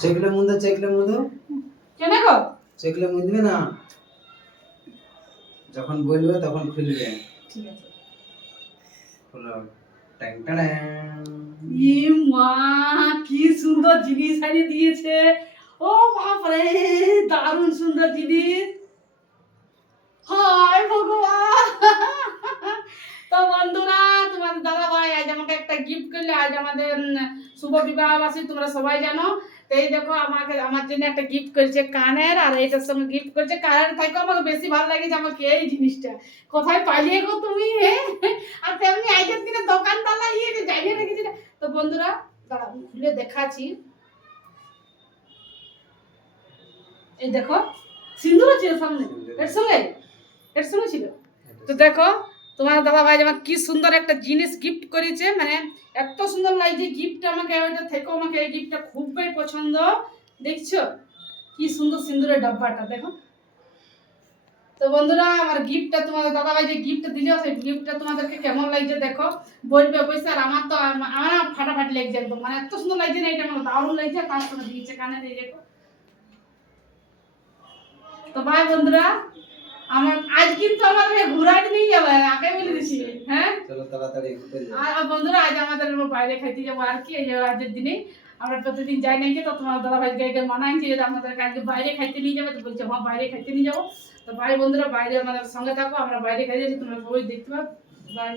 চেকলে মুদো কেন গো চেকলে মুদবে না, যখন বলবে তখন খুলবে। ঠিক আছে। খুলো। ট্যাং ট্যাং। ই মা, কি সুন্দর জিনিস আনি দিয়েছে। ও বাপ রে, দারুণ সুন্দর জিনিস। হায় ভগবান। তো বন্ধুরা, তোমাদের দাদা ভাই আজ আমাকে একটা গিফট করলে। আজ আমাদের শুভ বিবাহ বার্ষিকী, তোমরা সবাই জানো। তো এই দেখো, আমাকে আমার জন্য একটা গিফট করেছে কানের, আর এইটার সঙ্গে গিফট করেছে কানের থেকে আমাকে বেশি ভালো লাগেছে আমাকে এই জিনিসটা। কোথায় পালিয়ে গো তুমি? আর তেমনি আজকের দিনে দোকান তালা জানিয়ে রেখেছি। তো বন্ধুরা দাঁড়া, খুলে দেখাচ্ছি। এই দেখো, সিঁদুর ছিল সামনে, এর সঙ্গে ছিল। তো দেখো, তোমার দাদা ভাই আমাকে কি সুন্দর একটা জিনিস গিফট করেছে, মানে এত সুন্দর লাগছে গিফটটা আমাকে। ওইটা থেকে আমাকে এই গিফটটা খুবই পছন্দ। দেখছো কি সুন্দর সিঁদুরের ডাব্বাটা, দেখো। তো বন্ধুরা, আমার গিফটটা তোমাদের দাদা ভাই যে গিফটটা দিল, সেই গিফটটা তোমাদেরকে কেমন লাগছে দেখো, বলবে অবশ্যই। আর আমার তো আমার ফাটাফাটি লাগছে একদম, মানে এত সুন্দর লাগছে না, এটা আমার দারুণ লাগছে। তার সঙ্গে দিয়েছে কানে, দিয়ে দেখো। তো ভাই বন্ধুরা, আমার আজ কিন্তু আমাদের ঘোরাতে নিয়ে যাবে, আগে বলে দিছি। হ্যাঁ চলো তাড়াতাড়ি ঘুরতে যাই। আর বন্ধুরা, আজ আমাদের বাইরে খাইতে যাবো আর কি। এই যে আজকের দিনে আমরা প্রতিদিন যাই নাকি, তো তোমার দাদা ভাই গাইকে মানাইছি যে আমাদের আজকে বাইরে খাইতে নিয়ে যাবে। তো বলছে হ্যাঁ বাইরে খাইতে নিয়ে যাবো। তো ভাই বন্ধুরা, বাইরে আমাদের সঙ্গে থাকো, আমরা বাইরে খাইতে যাচ্ছি, তোমরা সবাই দেখতে পাবে। বাই।